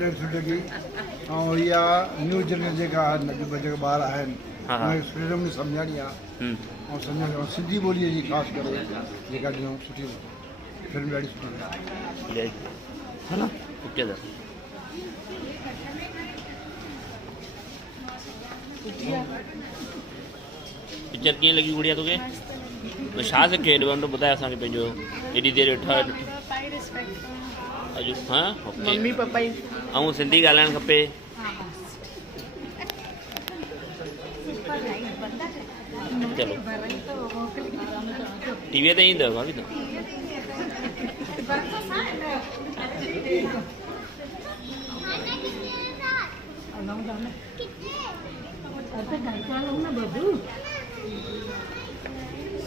लगी और या न्यू जनरेशन जेका जेका ॿार आहिनि उनखे सुठे नमूने सम्झाइणी आहे ऐं सम्झाइणी आहे सिंधी ॿोलीअ जी ख़ासि करे जेका ॾियूं सुठी फिल्म ॾाढी सुठी है ना। ओके सर पिक्चर कीअं लॻी गुड़िया तोखे छा सिखे एॾो घंटो ॿुधाए असांखे पंहिंजो एॾी देरि वेठा अॼु हाँ मम्मी पापा ही ऐं सिंधी ॻाल्हाइणु खपे चलो टीवीअ ते ईंदव भाभी तव्हां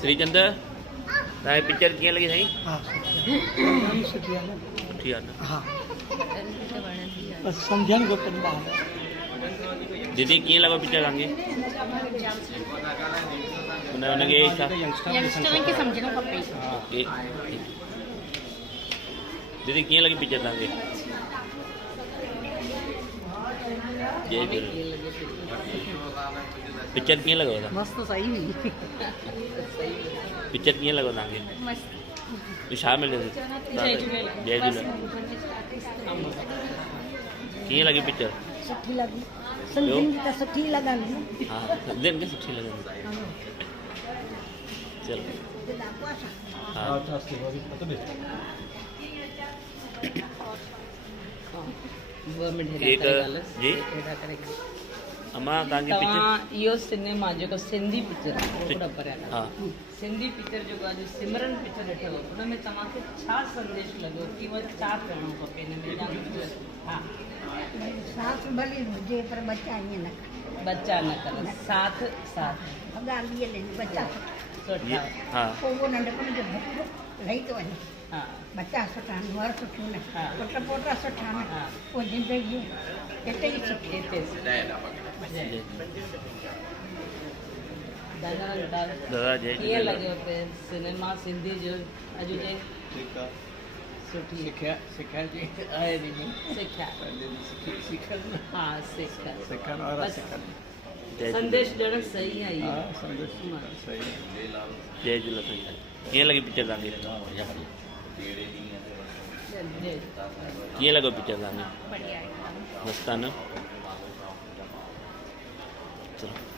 श्रीचंद तव्हांजी पिक्चर कीअं लॻी साईं सुठी आहे न सुठी आहे न हा बसि सम्झणु खपनि ॿार दीदी कीअं लॻो पिक्चर तव्हांखे हुनखे यंगस्टरनि खे सम्झणो खपे। ओके दीदी कीअं लॻी पिक्चर तव्हांखे जय झूलेलाल पिक्चर कीअं लॻो मस्त सही हुई पिक्चर कीअं लॻो तव्हांखे छा मिलियो जय झूलेलाल कीअं लॻी पिक्चर सुठी लगी सिंधियुनि जी त सुठी लॻंदी हाँ सिंधियुनि खे सुठी लॻंदी चलो हाँ एक जी अम्मा तव्हांजी पिक्चर इहो सिनेमा जेको सिंधी पिक्चर हा सिंधी पिक्चर जेको अॼु सिमरन पिक्चर ॾिठो हुन में तव्हांखे छा संदेश लॻो की उहो छा करिणो खपे हिन में हा साथ भली हुजे पर बच्चा ईअं न बच्चा न कर साथ साथ ॻाल्हि इहा ॾिनी बच्चा सुठा हाँ पोइ उहो नंढपण जो भुख रही थो वञे हा बच्चा सुठा आहिनि नुंहर सुठियूं न हा। पुट पोटा सुठा आहिनि हा। पोइ ज़िंदगी हिते ई सुठी हिते दादा जय कीअं लॻियो पे सिनेमा सिंधी जो अॼु जे सुठी सिखिया जी आहे ॾिनी सिखिया सिखनि हा सिखिया सिखनि वारा बस सिखनि संदेश ॾियणु सही आहे हा इहो संदेश सही जय झूलेलाल साईं कीअं लॻी पिक्चर तव्हांखे कीअं लॻो पिक्चर तव्हांखे मस्तु आहे न चलो